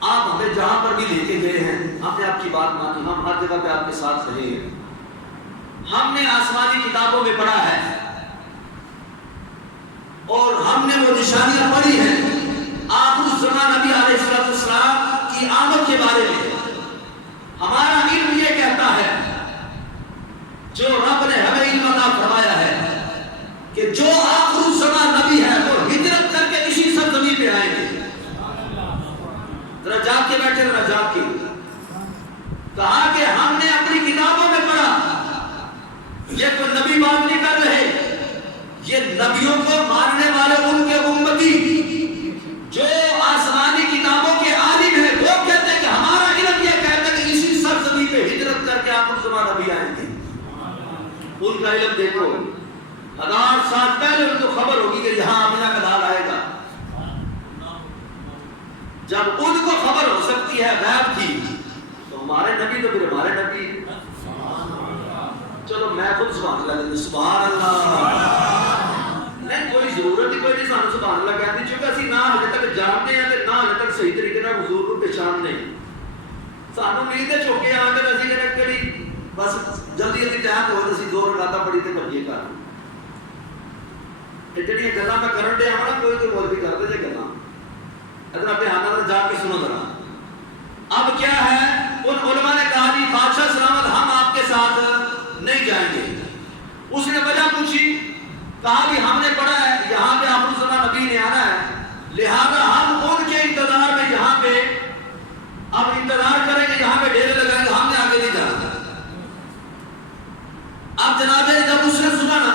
آپ ہمیں جہاں پر بھی لے کے گئے ہیں ہم نے آپ کی بات مانی, ہم ہر جگہ پہ آپ کے ساتھ رہے ہیں. ہم نے آسمانی کتابوں میں پڑھا ہے اور ہم نے وہ نشانیاں پڑھی ہیں آخر الزمان نبی علیہ السلام کی آمد کے بارے میں. ہمارا علم یہ کہتا ہے, جو رب نے ہمیں علم عطا فرمایا ہے کہ جو آخر الزمان نبی ہے وہ ہجرت کر کے اسی سرزمین پہ آئیں گے. ذرا جاگ کے بیٹھے, ذرا جاگ کے. کہا کہ ہم نے اپنی کتابوں میں پڑھا, یہ کوئی نبی بات نہیں کر رہے, یہ نبیوں کو ماننے والے ان کے امتی جو آسمانی کتابوں کے عالم ہیں وہ کہتے ہیں کہ ہمارا علم یہ کہتا ہے کہ اسی سرزمین پہ ہجرت کر کے آپ زمان نبی آئیں گے. ان کا علم دیکھو, 1000 سال پہلے ان کو خبر ہوگی کہ یہاں آمنہ کا لال آئے گا. جب ان کو خبر ہو سکتی ہے غیب کی تو ہمارے نبی تو پھر ہمارے نبی. چلو میں خود سبحان اللہ, سبحان اللہ. نہیں کوئی ضرورت ہی کوئی نہیں سانو سبحان اللہ کہتے, چونکہ اسی نہ حلے تک جانتے ہیں نہ حلے تک صحیح طریقے نال حضور کو پہچان نہیں. سانو نیندے چوکے آندے اسی کہنے کری بس جلدی جلدی ٹائم ہو اسی 2 رکعتاں پڑھی تے بھجیے کر. یہ جڑیاں گلاں میں کرن دے ہاں کوئی کوئی مولوی کر دے گلاں, ادھر دھیان نال جا کے سنو ذرا. اب کیا ہے, ان علماء نے کہا جی بادشاہ سلامت ہم آپ کے ساتھ نہیں جائیں گے. اس نے وجہ پوچھی, کہا کہ ہم نے پڑھا ہے یہاں پہ آخر الزمان نبی نے آنا ہے, لہذا ہم ان کے انتظار میں یہاں پہ اب انتظار کریں گے, یہاں پہ ڈیرے لگائیں گے, ہم نے آگے نہیں جانا. اب جناب نے جب اس نے سنا نا,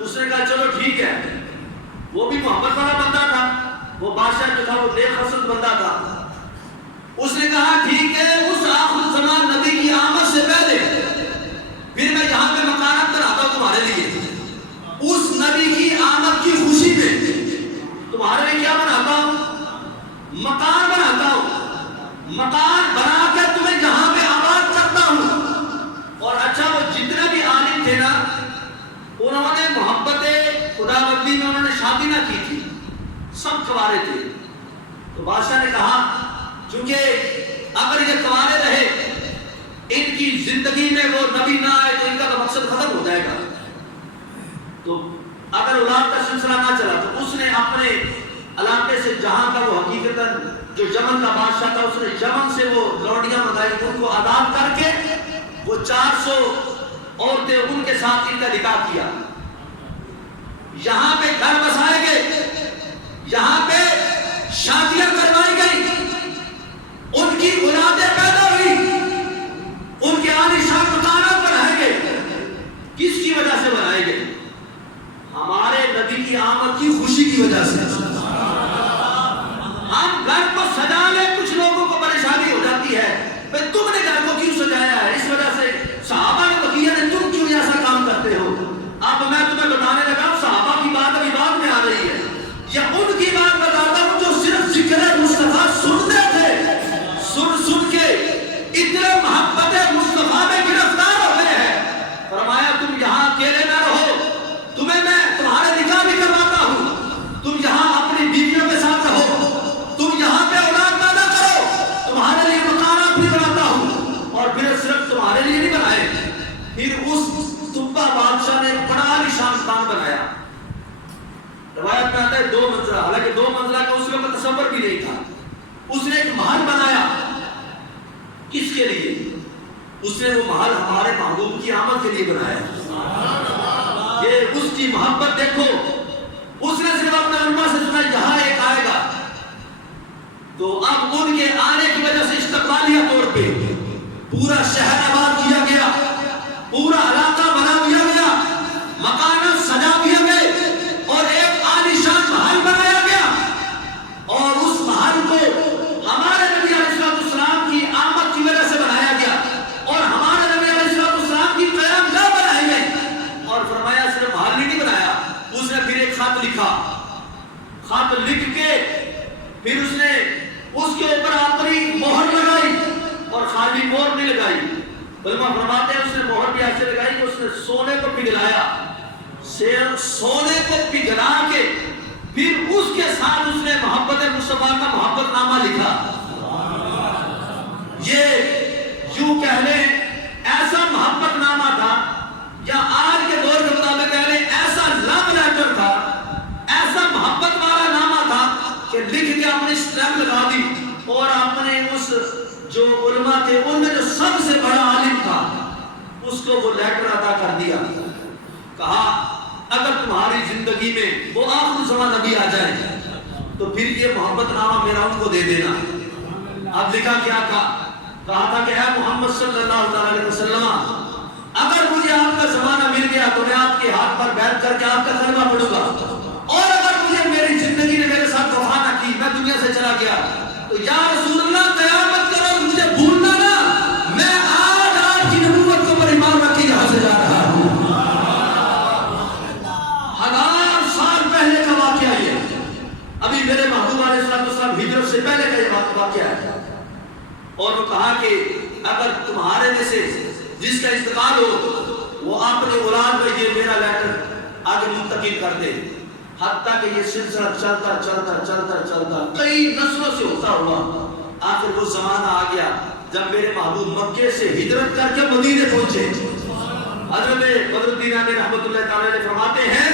اس نے کہا چلو ٹھیک ہے. وہ بھی محبت والا بندہ تھا, وہ بادشاہ جو تھا وہ نیک خصلت بندہ تھا. اس نے کہا ٹھیک ہے, اس آخر الزمان نبی کی آمد سے پہلے پھر میں یہاں پہ مکانات بناتا ہوں تمہارے لیے. اس نبی کی آمد کی خوشی میں تمہارے لیے کیا بناتا ہوں, مکان بناتا ہوں. مکان بنا کر تمہیں یہاں پہ آباد کرتا ہوں. اور اچھا وہ جتنے بھی شادیاں کی تھی، سب کنوارے تھے. تو بادشاہ نے کہا چونکہ اگر یہ کنوارے رہے، ان کی زندگی میں وہ نبی نہ آئے تو ان کا تو مقصد ختم ہو جائے گا. تو اگر اولاد کا سلسلہ نہ چلا تو اس نے اپنے علاقے سے جہاں کا وہ حقیقتاً جو یمن کا بادشاہ تھا، اس نے یمن سے وہ لوڈیاں منگائی، ان کو آزاد کر کے وہ 400 عورتیں ان کے ساتھ ان کا نکاح کیا. یہاں پہ گھر بسائے گئے، یہاں پہ شادیاں کروائی گئی، ان کی اولادیں پیدا ہوئی، ان کے عالیشان مکانات بنائے گئے. کس کی وجہ سے بنائے گئے؟ ہمارے نبی کی آمد کی خوشی کی وجہ سے. ہم گھر کو سجا لیں، کچھ لوگوں کو پریشانی ہو جاتی ہے، تم نے گھر کو کیوں سجایا ہے؟ اس وجہ سے صحابہ نے تو کیا ہے، تم کیوں ایسا کام کرتے ہو؟ اب میں تمہیں بتانے لگا ہوں، صحابہ کی بات ابھی بعد میں آ رہی ہے، یا ان کی بات بتاتا ہوں جو صرف ذکر مصطفیٰ سنتے تھے، سن کے اتنے محبت مصطفیٰ میں گرفتار ہو گئے ہیں. فرمایا تم یہاں اکیلے نہ رہو، تمہیں میں تمہارے نکاح بھی کرواتا ہوں، تم یہاں اپنی بیویوں کے ساتھ رہو، تم یہاں پہ اولاد پیدا کرو، تمہارے لیے مکانات بھی بناتا ہوں. اور پھر صرف تمہارے لیے نہیں بنائے، پھر اس تبا بادشاہ نے بڑا عالیشان خان بنایا. روایت میں آتا ہے 2 منزلہ، حالانکہ 2 منزلہ کا اس وقت تصور بھی نہیں تھا. اس نے ایک محل بنایا. کس کے لیے؟ اس نے وہ محل ہمارے محبوب کی آمد کے لیے بنایا. یہ اس کی محبت دیکھو. اس نے صرف اپنے علماء سے سنا یہاں ایک آئے گا، تو اب ان کے آنے کی وجہ سے استقبالیہ طور پہ پورا شہر آباد کیا گیا، پورا علاقہ بنا دیا گیا، مکانات سجا دیے گئے، اور ایک عالیشان محل بنایا گیا. اور اس محل کو ہمارے نبی علیہ السلام کی آمد کی وجہ سے بنایا گیا، اور ہمارے نبی علیہ السلام کی قیام گاہ بنائی گئی. اور فرمایا صرف محل نہیں بنایا، اس نے پھر ایک خط لکھا. خط لکھ کے پھر اس نے اس کے اوپر اپنی مہر لگائی، اور خالی مہر نہیں لگائی، علماء فرماتے ہیں اس نے مہر بھی ایسے لگائی کہ اس نے سونے کو پگھلایا. سونے کو پگھلا کے پھر اس کے ساتھ اس نے محبت مصطفیٰ کا محبت نامہ لکھا. یہ یوں کہہ لیں ایسا محبت نامہ تھا، یا آج کے دور کے مطابق کہہ لیں ایسا لو لیٹر تھا، ایسا محبت والا نامہ تھا کہ لکھ کے اپنی اسٹیمپ لگا دی، اور اپنے اس جو علماء تھے ان میں جو سب سے بڑا عالم تھا اس کو وہ لیٹر عطا کر دیا. کہا اگر تمہاری زندگی میں وہ آخر زمان نبی آ جائے تو پھر یہ محبت نامہ میرا ان کو دے دینا. اب لکھا کیا تھا؟ کہا تھا کہ اے محمد صلی اللہ علیہ وسلم، اگر مجھے آپ کا زمانہ مل گیا تو میں آپ کے ہاتھ پر بیٹھ کر کے آپ کا کلمہ پڑھوں گا، اور اگر مجھے میری زندگی نے میرے ساتھ وفا نہ کی، میں دنیا سے چلا گیا، تو یا رسول اللہ قیامت کرو، مجھے بھولنا نہ، میں آج کی نبوت کو پر ایمان رکھ کے یہاں سے جا رہا ہوں. 1000 سال پہلے کا واقعہ یہ، ابھی میرے محبوب علیہ السلام ہجرت سے پہلے کا یہ واقعہ ہے. اور وہ کہا کہ اگر تمہارے میں سے جس کا انتقال ہو وہ اپنی اولاد میں یہ میرا لیٹر آگے منتقل کر دے. حتیٰ کہ یہ سلسلہ چلتا چلتا چلتا چلتا کئی نسلوں سے ہوتا ہوا آخر وہ زمانہ آ گیا جب میرے محبوب مکے سے ہجرت کر کے مدینے پہنچے. حضرت بدر الدین علی رحمۃ اللہ تعالی علیہ فرماتے ہیں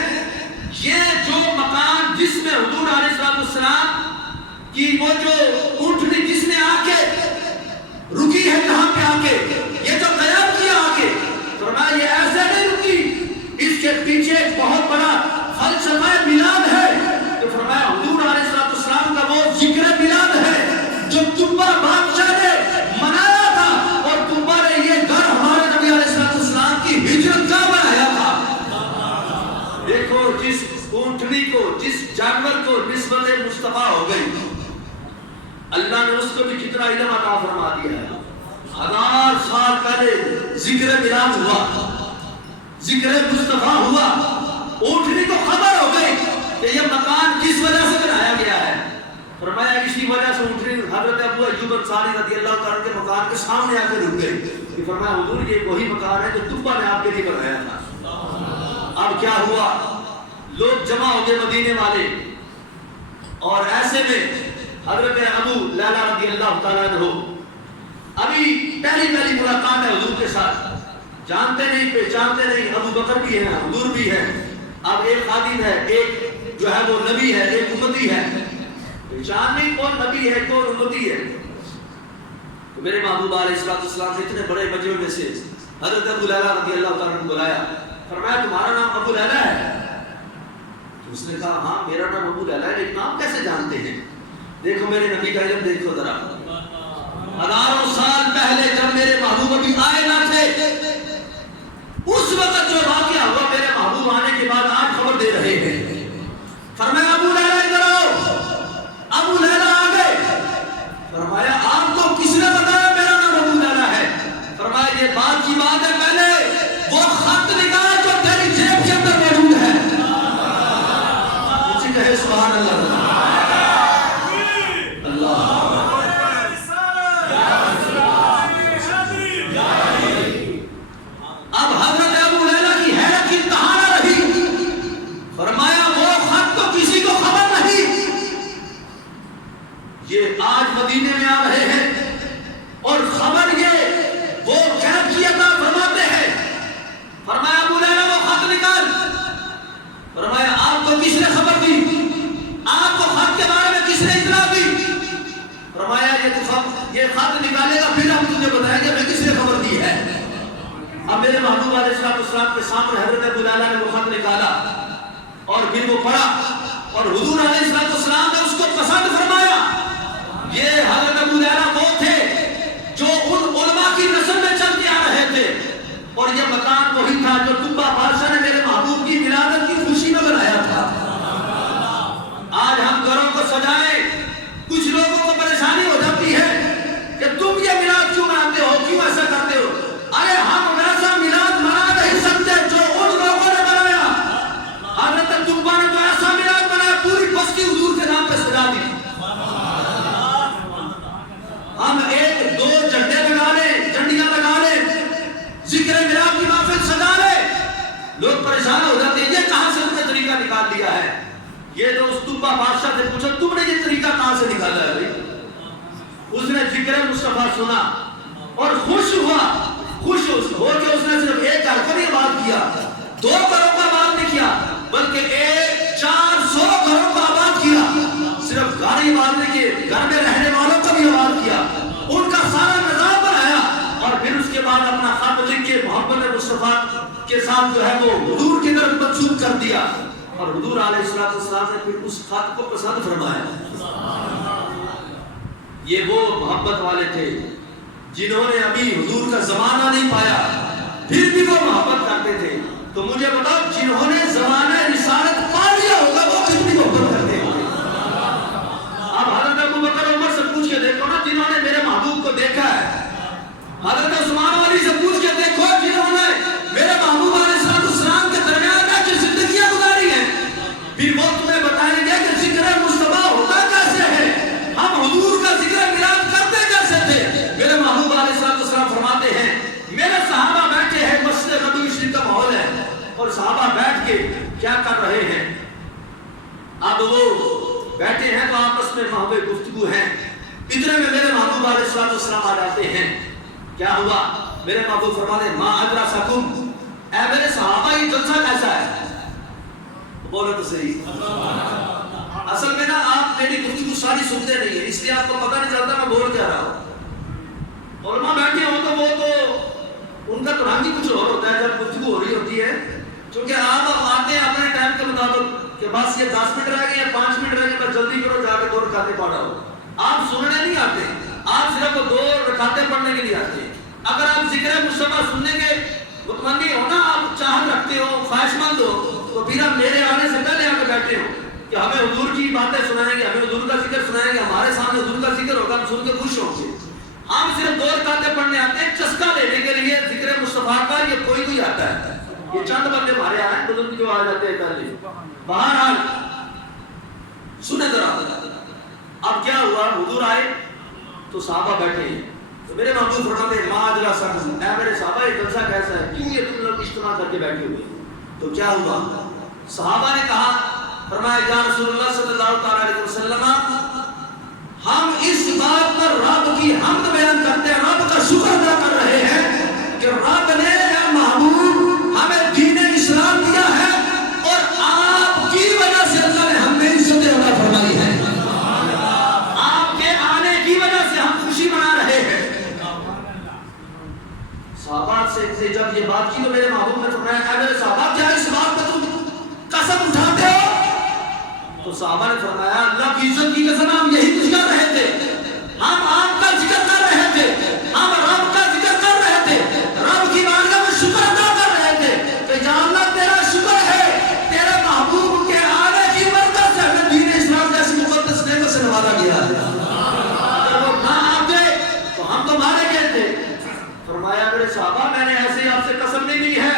یہ جو مکان جس میں حضور علیہ السلام کی وہ جو اونٹنی جس نے آ کے رکی ہے یہاں پہ آ کے یہ جو قیام کیا آ کے، فرمایا یہ ایسے نہیں رکی، اس کے پیچھے ایک بہت بڑا فلسفہ میلاد ہے. تو فرمایا حضور علیہ السلام کا وہ ذکر میلاد ہے جو تبا بادشاہ نے منایا تھا، اور تبا نے یہ گھر ہمارے نبی علیہ السلام کی ہجرت کا بنایا تھا. دیکھو جس اونٹنی کو، جس جانور کو نسبت مصطفیٰ ہو گئی، اللہ نے اس کو بھی کتنا علم عطا فرما دیا ہے. 1000 سال پہلے ذکر میلاد ہوا، ذکر مصطفیٰ ہوا، اونٹنی کو خبر ہو گئی کہ یہ مکان کس وجہ سے بنایا گیا ہے. فرمایا اسی وجہ سے اونٹنی حضرت ابو ایوب انصاری رضی اللہ تعالیٰ کے مکان کے سامنے آ کے رک گئی. فرمایا حضور یہ وہی مکان ہے جو تبا نے آپ کے لیے بنایا تھا. اب کیا ہوا، لوگ جمع ہو گئے مدینے والے، اور ایسے میں حضرت ابو لیلہ رضی اللہ تعالیٰ عنہ ابھی پہلی ملاقات ہے حضور کے ساتھ، جانتے نہیں پہچانتے نہیں، ابو بکر بھی ہے حضور بھی ہے، اب ایک خادم ہے، ایک جو ہے وہ نبی ہے، ایک امتی ہے، پہچان نہیں کون نبی ہے کون امتی ہے۔ تو میرے محبوب علیہ السلام نے اتنے بڑے مجمع میں سے حضرت ابو لیلہ رضی اللہ تعالیٰ عنہ کو بلایا، فرمایا تمہارا نام ابو لیلہ ہے؟ تو اس نے کہا ہاں میرا نام ابو لیلہ ہے، لیکن آپ کیسے جانتے ہیں؟ دیکھو میرے نبی کا علم دیکھو ذرا، ہزاروں سال پہلے جب میرے محبوب ابھی آئے نہ تھے، اس وقت جو واقعہ ہوا میرے محبوب آنے کے بعد آج خبر دے رہے ہیں۔ فرمایا ابو لیلہ ادھر آؤ، ابو لیلہ آ گئے، فرمایا آپ کو کس نے بتایا میرا نام ابو لیلہ ہے؟ فرمایا یہ بات کی بات ہے، پہلے وہ خط نکال جو تیری جیب کے اندر موجود ہے، اسی کہے سبحان اللہ۔ اب حضرت ابو لیلہ کی حیرت کی انتہا نہ رہی، فرمایا وہ خط تو کسی کو خبر نہیں، یہ آج مدینے میں آ رہے ہیں اور خبر یہ وہ کیفیت فرماتے ہیں۔ فرمایا ابو لیلہ وہ خط نکال، فرمایا آپ کو کس نے خبر دی؟ آپ کو خط کے بارے میں کس نے اطلاع دی؟ فرمایا یہ خط نکالے گا پھر ہم تجھے بتائیں گے میں کس نے خبر دی ہے۔ اب میرے محبوب علیہ السلام کے سامنے حضرت ابو لیلہ نے وہ خط نکالا اور پھر وہ پڑھا، اور حضور علیہ السلام نے اس کو پسند فرمایا۔ یہ حضرت ابو لیلہ وہ تھے جو ان علماء کی نسل میں چل کے آ رہے تھے، اور یہ مکان وہی تھا جو طبہ بادشاہ نے میرے محبوب کی ولادت کی خوشی میں بنایا تھا۔ آج ہم گھروں کو سجائیں، کچھ لوگوں کو پریشانی ہو جاتی ہے کہ تم یہ میلاد کیوں مناتے ہو، کیوں ایسا کرتے ہو؟ ارے ہم ایسا میلاد منا نہیں سکتے جو ان لوگوں نے بنایا۔ حضرت طبہ نے تو ایسا میلاد بنایا پوری بستی حضور کے نام پہ سجا دی۔ ہم ایک دو جھنڈے لگا لیں، جھنڈیاں لگا لیں، ذکر میلاد کی محفل سجا لیں، لوگ پریشان ہو جاتے ہیں یہ کہاں سے تم نے طریقہ نکال دیا ہے؟ یہ تو اس طبہ بادشاہ سے پوچھو تم نے یہ طریقہ کہاں سے نکالا ہے بھائی؟ اس نے ذکر مصطفیٰ سنا اور خوش ہوا، خوش ہو کے اس نے صرف ایک گھر کو نہیں آباد کیا، 2 گھروں کو آباد نہیں کیا، بلکہ 400 گھروں کو آباد کیا۔ صرف گھر ہی آباد نہیں کیے، گھر میں رہنے والوں کو بھی آباد کیا، ان کا سارا نظام بنایا، اور پھر اس کے بعد اپنا خط لکھ کے محمد مصطفیٰ کے ساتھ جو ہے وہ حضور کی طرف منسوب کر دیا، اور حضور علیہ السلام نے پھر اس خط کو پسند فرمایا۔ یہ وہ محبت والے تھے جنہوں نے ابھی حضور کا زمانہ نہیں پایا پھر بھی وہ محبت کرتے تھے۔ تو مجھے بتاؤ جنہوں نے زمانہ رسالت پا لیا ہوگا وہ کتنی محبت کرتے ہوں گے؟ اب حضرت ابو بکر عمر سے پوچھ کے دیکھو نا جنہوں نے میرے محبوب کو دیکھا ہے، حضرت عثمان علی سے پوچھ کے دیکھو جنہوں نے میرے محبوب علیہ السلام کے درمیان میں جو زندگیاں گزاری ہیں، پھر وہ تمہیں بتائیں گے کہ ذکر مصطفیٰ ہوتا کیسے ہے، ہم حضور کا ذکر میلاد کرتے کیسے تھے۔ میرے محبوب علیہ السلام فرماتے ہیں میرے صحابہ بیٹھے ہیں، مسجد نبوی شریف کا ماحول ہے، اور صحابہ بیٹھ کے کیا کر رہے ہیں؟ اب وہ بیٹھے ہیں تو آپس میں محبت گفتگو ہیں، اتنے میں میرے محبوب علیہ السلام آ جاتے ہیں۔ کیا ہوا؟ میرے محبوب فرماتے ہیں ما ادرسکم، اے میرے صحابہ یہ جلسہ کیسا ہے؟ بولو تو صحیح۔ اصل میں نا آپ میری گفتگو ساری سنتے نہیں ہیں، اس لیے آپ کو پتہ نہیں چلتا میں بول کیا رہا ہوں۔ علماء بیٹھے ہوں تو وہ تو ان کا تو رنگ ہی کچھ اور ہوتا ہے جب گفتگو ہو رہی ہوتی ہے، کیونکہ آپ اب آتے ہیں اپنے ٹائم کے مطابق کہ بس یہ 10 منٹ رہ گئے یا 5 منٹ رہ گئے، بس جلدی کرو جا کے 2 رکعتیں پڑھا ہو۔ آپ سننے نہیں آتے، آپ صرف 2 رکعتیں پڑھنے کے لیے آتے ہیں۔ اگر آپ ذکر مصطفیٰ سننے کے متمنی ہو نا، آپ چاہت رکھتے ہو، خواہش مند ہو، تو پھر آپ میرے آنے سے پہلے آ کے بیٹھے ہو کہ ہمیں حضور کی باتیں سنائیں گے، ہمیں حضور کا ذکر سنائیں گے، ہمارے سامنے حضور کا ذکر ہوگا، ہم سن کے خوش ہوں گے۔ ہم صرف 2 رکعتیں پڑھنے آتے ہیں چسکا لینے کے لیے ذکر مصطفیٰ کا، یہ کوئی آتا ہے، یہ چند بندے ہمارے آئے بزرگ جو آ جاتے ہیں پہلے۔ بہرحال سنے ذرا، اب کیا ہوا؟ حضور آئے تو صحابہ بیٹھے ہیں، تو میرے محبوب فرماتے ہیں ما ادرسکم، اے میرے صحابہ یہ جلسہ کیسا ہے، کیوں یہ تم لوگ اجتماع کر کے بیٹھے ہوئے؟ تو کیا ہوا؟ صحابہ نے کہا، فرمایا یا رسول اللہ صلی اللہ علیہ وسلم ہم اس بات پر رب کی حمد بیان کرتے ہیں، رب کا شکر ادا کر رہے ہیں کہ رب نے یا محبوب ہمیں دین اسلام دیا ہے اور آپ کی وجہ سے اللہ نے ہمیں عزت عطا فرمائی ہے، آپ کے آنے کی وجہ سے ہم خوشی منا رہے ہیں۔ صحابہ سے جب یہ بات کی تو میرے محبوب نے فرمایا اے میرے صحابہ کیا اس بات پہ تم قسم اٹھاتے ہو؟ تو صحابہ نے فرمایا اللہ کی عزت کی قسم ہم یہی کچھ کر رہے تھے، ہم آپ کا ذکر کر رہے تھے، ہم رب کا ذکر کر رہے تھے، رب کی بارگاہ میں شکر ادا کر رہے تھے کہ یا اللہ تیرا شکر ہے تیرے محبوب کے آنے کی برکت سے ہمیں دین اسلام جیسی مقدس نعمت سے نوازا گیا ہے، اگر وہ نہ آتے تو ہم تو مارے گئے تھے۔ فرمایا میرے صحابہ میں نے ایسے آپ سے قسم نہیں لی ہے،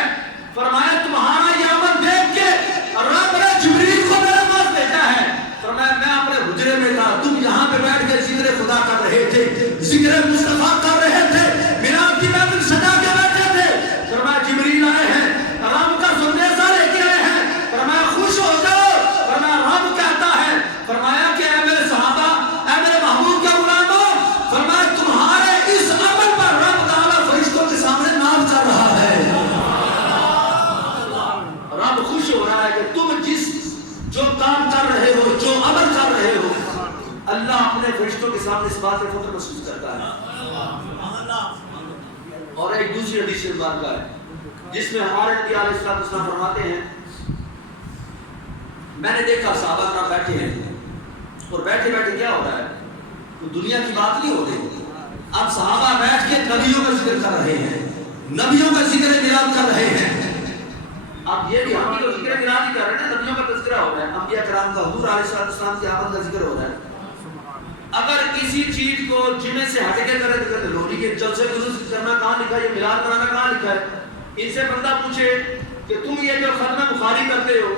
فرمایا تمہارا یہ عمل دیکھ کے رب نے جبریل کو میرے پاس بھیجا ہے، فرمایا میں اپنے حجرے میں تھا، تم یہاں پہ بیٹھ کے ذکر خدا کر رہے تھے، ذکر مصطفیٰ کر رہے تھے، میلاد کی محفل سجا کے بیٹھے تھے، فرمایا جبریل آئے ہیں، رب کا سندیشہ لے کے آئے ہیں، فرمایا خوش ہو جاؤ، فرمایا رب کہتا ہے، فرمایا کہ اے میرے صحابہ اے میرے محبوب کے غلاموں، فرمایا تمہارے اس عمل پر رب تعالیٰ فرشتوں کے سامنے نام چڑھ رہا ہے، رب خوش ہو رہا ہے کہ تم جس جو کام کر رہے ہو، جو عمل کر رہے ہو، اللہ اپنے فرشتوں کے سامنے اس بات کو فخر محسوس کرتا ہے۔ اور ایک دوسری حدیث بات کا ہے جس میں ہمارے نبی علیہ السلام فرماتے ہیں میں نے دیکھا صحابہ کرام بیٹھے ہیں اور بیٹھے بیٹھے کیا ہو رہا ہے، تو دنیا کی بات نہیں ہو رہی، اب صحابہ بیٹھ کے نبیوں کا ذکر کر رہے ہیں، نبیوں کا ذکر میلاد کر رہے ہیں۔ اب یہ بھی ہم تو ذکر میلاد ہی کر رہے ہیں، نبیوں کا تذکرہ ہو رہا ہے، انبیاء کرام کا، حضور علیہ السلام کی آمد کا ذکر ہو رہا ہے۔ اگر کسی چیز کو جمعے سے ہٹ کے کرے تو کہتے لوری کے جلسے گزر کرنا کہاں لکھا ہے، یہ میلاد منانا کہاں لکھا ہے؟ ان سے بندہ پوچھے کہ تم یہ جو ختم بخاری کرتے ہو،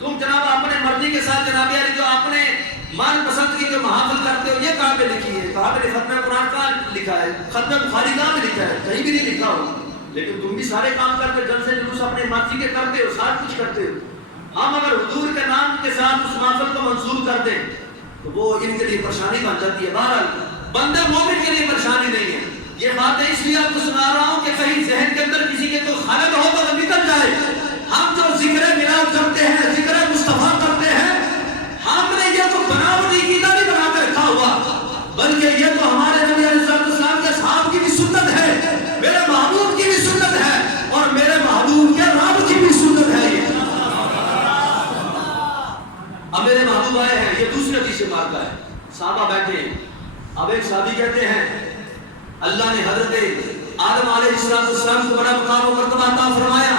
تم جناب اپنے مرضی کے ساتھ جناب یار جو اپنے من پسند کی جو محافل کرتے ہو یہ کہاں پہ لکھی ہے؟ کہاں پہ ختم قرآن کہاں لکھا ہے؟ ختم بخاری کہاں پہ لکھا ہے؟ کہیں بھی نہیں لکھا ہو، لیکن تم بھی سارے کام کرتے، جلسے جلوس اپنے مرضی کے کرتے ہو، ساتھ کچھ کرتے ہو۔ ہم اگر حضور کے نام کے ساتھ اس محفل کو منسوخ کر دیں تو وہ ان کے لیے پریشانی بن جاتی ہے۔ بہرحال بندے مومن کے لیے پریشانی نہیں ہے، یہ باتیں اس لیے آپ کو سنا رہا ہوں کہ کہیں ذہن کے اندر کسی کے تو خلل ہو تو نکل جائے۔ ہم جو ذکر میلاد کرتے ہیں، ذکر مصطفیٰ کرتے ہیں، ہم نے یہ تو بناوٹی عقیدہ نہیں بنا کے رکھا ہوا، بلکہ یہ تو ہمارے نبی علیہ السلام کے اصحاب کی بھی سنت ہے، میرے محبوب کی بھی سنت ہے، اور میرے محبوب کے رب کی بھی سنت ہے۔ یہ اب میرے محبوب آئے ہیں، یہ دوسرے حدیث پاک کا ہے، صحابہ بیٹھے ہیں، اب ایک صحابی کہتے ہیں اللہ نے حضرت آدم علیہ السلام کو بڑا مقام و مرتبہ عطا فرمایا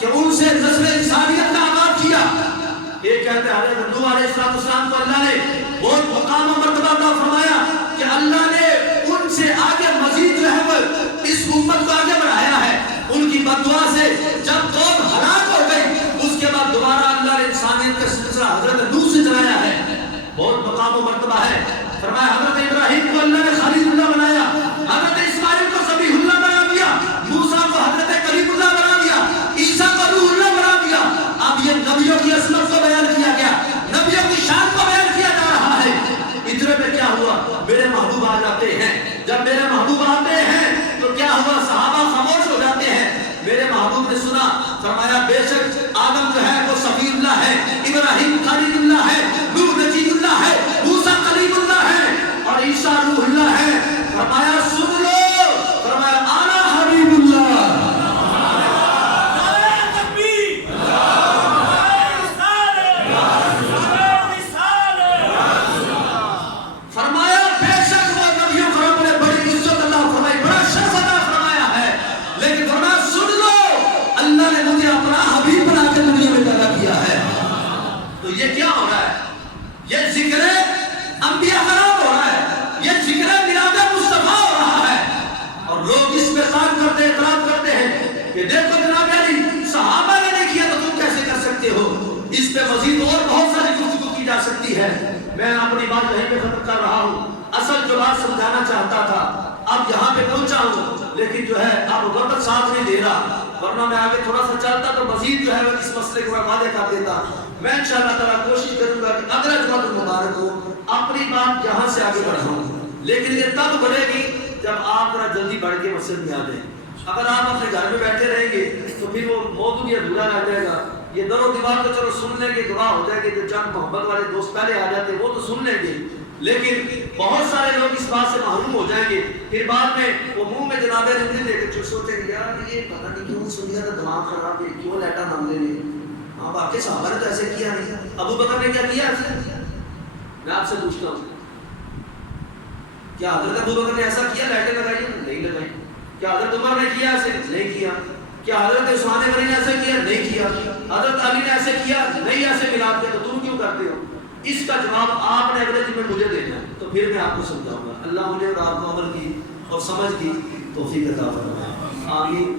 کہ ان سے نسل انسانیت کا آغاز کیا۔ ایک کہتے ہیں حضرت نوح علیہ السلام کو اللہ نے بہت مقام و مرتبہ عطا فرمایا کہ اللہ نے ان سے آگے مزید جو ہے وہ اس امت کو آگے بڑھایا ہے۔ ان کی بددعا سے جب قوم ہلاک ہو گئی اس کے بعد دوبارہ اللہ نے انسانیت کا سلسلہ حضرت نوح سے چلایا ہے، بہت مقام و مرتبہ ہے۔ فرمایا حضرت ابراہیم کو اللہ نے خلیل اللہ بنایا، حضرت اسماعیل کو ذبیح اللہ بنا دیا، موسیٰ کو حضرت کلیم اللہ بنا دیا، عیسیٰ کو روح اللہ بنا دیا۔ اب یہ نبیوں کی عظمت کو بیان کیا گیا، نبیوں کی شان کو بیان کیا جا رہا ہے۔ اتنے میں کیا ہوا، میرے محبوب آ جاتے ہیں، جب میرے محبوب آتے ہیں تو کیا ہوا، صحابہ خاموش ہو جاتے ہیں۔ میرے محبوب نے سنا، فرمایا بے شک آدم جو ہے وہ صفی اللہ ہے، ابراہیم خلیل اللہ ہے، نوح نجی اللہ ہے، موسیٰ کلیم اللہ ہے، اور عیسیٰ روح اللہ ہے۔ فرمایا سن لو، فرمایا آنا حبیب اللہ۔ فرمایا بے شک وہ نبیوں کو رب نے بڑی عزت اللہ فرمائی، بڑا شرف عطا فرمایا ہے، لیکن فرمایا سن لو اللہ نے مجھے اپنا حبیب بنا کے دنیا میں پیدا کیا ہے۔ تو یہ کیا ہو رہا ہے، یہ ذکر انبیاء کرام ہو رہا ہے، یہ ذکر میلاد مصطفیٰ ہو رہا ہے، اور لوگ اس پہ قائم کرتے اعتراض کرتے ہیں کہ دیکھو جناب علی صحابہ نے نہیں کیا تو تم کیسے کر سکتے ہو۔ اس پہ مزید اور بہت ساری گفتگو کی جا سکتی ہے، میں اپنی بات یہیں پہ ختم کر رہا ہوں۔ اصل جو بات سمجھانا چاہتا تھا اب یہاں پہ پہنچا ہوں، لیکن جو ہے اب وقت ساتھ نہیں دے رہا۔ ورنہ میں آگے تھوڑا سا چلتا تو مزید جو ہے اس مسئلے کو میں واضح کر دیتا. میں انشاءاللہ تعالیٰ کوشش کروں گا کہ اگلا جمعہ المبارک کو اپنی بات یہاں سے آگے بڑھاؤں، لیکن یہ تب بڑھے گی جب آپ ذرا جلدی بڑھ کے مسجد میں آ جائیں. اگر آپ اپنے گھر میں بیٹھے رہیں گے تو پھر وہ موضوع بھی ادھورا رہ جائے گا. یہ در و دیوار تو چلو سن لیں گے، دعا ہو جائے گی، جو چند محبت والے دوست پہلے آ جاتے وہ تو سن لیں گے، لیکن بہت سارے لوگ اس بات سے محروم ہو جائیں گے. پھر بعد میں وہ منہ میں جناب رنگی دے کے سوچیں گے یار یہ پتہ نہیں کیوں سنیا کا دماغ خراب ہے، کیوں لیٹا نام لینے. ہاں باقی صحابہ نے تو ایسے کیا نہیں. ابو بکر نے کیا کیا ایسے؟ میں آپ سے پوچھتا ہوں کیا حضرت ابو بکر نے ایسا کیا لیٹے لگائی؟ نہیں لگائی. کیا حضرت عمر نے کیا ایسے؟ نہیں کیا. کیا حضرت عثمان غنی نے ایسے کیا؟ نہیں کیا. حضرت علی نے ایسے کیا؟ نہیں ایسے ملاد کیا. تو تم کیوں کرتے ہو؟ اس کا جواب آپ نے اگلے دن میں مجھے دینا ہے، تو پھر میں آپ کو سمجھاؤں گا. اللہ مجھے اور آپ کو عمل کی اور سمجھ کی توفیق عطا فرمائے. آمین.